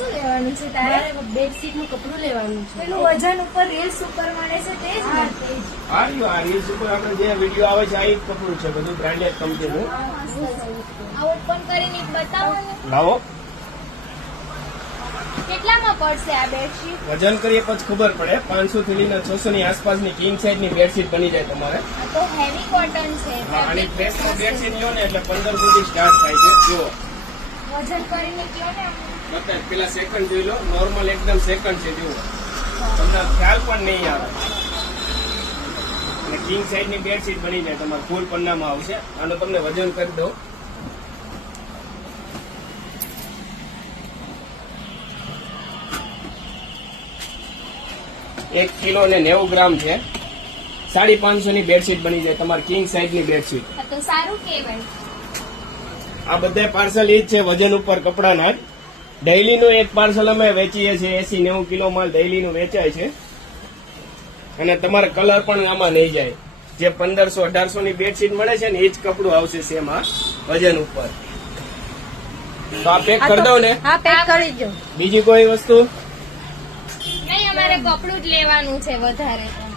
શું લેવાનું છે તારે? બેડશીટ નું કપડું લેવાનું છે. પેલું વજન ઉપર રીલ્સ ઉપર મળે છે તે જ ને? આ રીલ્સ ઉપર આપણે જે વિડીયો આવે છે આ જ કપડું છે, બધું બ્રાન્ડેડ કંપનીનું. આ ઓપન કરીને બતાવો ને. લાવો, કેટલામાં પડશે આ બેડશીટ? વજન કરીએ પછી ખબર પડે. 500 થી લઈને 600 ની આસપાસની કિંગ સાઇઝ ની બેડશીટ બની જાય તમારે. આ તો હેવી કોટન છે. હા, અને ફ્રેશ બેડશીટ લ્યો ને એટલે 15 સુધી સ્ટાર્ટ થાય છે. જુઓ વજન કરીને કયો ને. બતાય, પેલા સેકન્ડ જોઈ લો. નોર્મલ એકદમ સેકન્ડ છે. જુઓ, તમને ખ્યાલ પણ નહીં આવે. અને કિંગ સાઇઝ ની બેડશીટ બની જાય તમારે. ફૂલ પન્નામાં આવશે. આનો તમને વજન કરી દો. એક કિલો ને 90 ગ્રામ છે. 550 ની બેડશીટ બની જાય તમારી કિંગ સાઇઝ ની બેડશીટ. આ તો સારું કહેવાય. આ બધા પાર્સલ ઈ જ છે વજન ઉપર કપડાના જ. ડેઈલી નું એક પાર્સલ અમે વેચીએ છીએ. 80-90 કિલો માલ ડેઈલી નું વેચાય છે. અને તમારે કલર પણ આમાં નહીં જાય. જે 1500-1800 ની બેડશીટ મળે છે ને એ જ કપડું આવશે સેમ આ વજન ઉપર. તો આ પેક કરી દો ને. હા, પેક કરી દો. બીજી કોઈ વસ્તુ? નહીં, અમારે કપડું જ લેવાનું છે વધારે તો.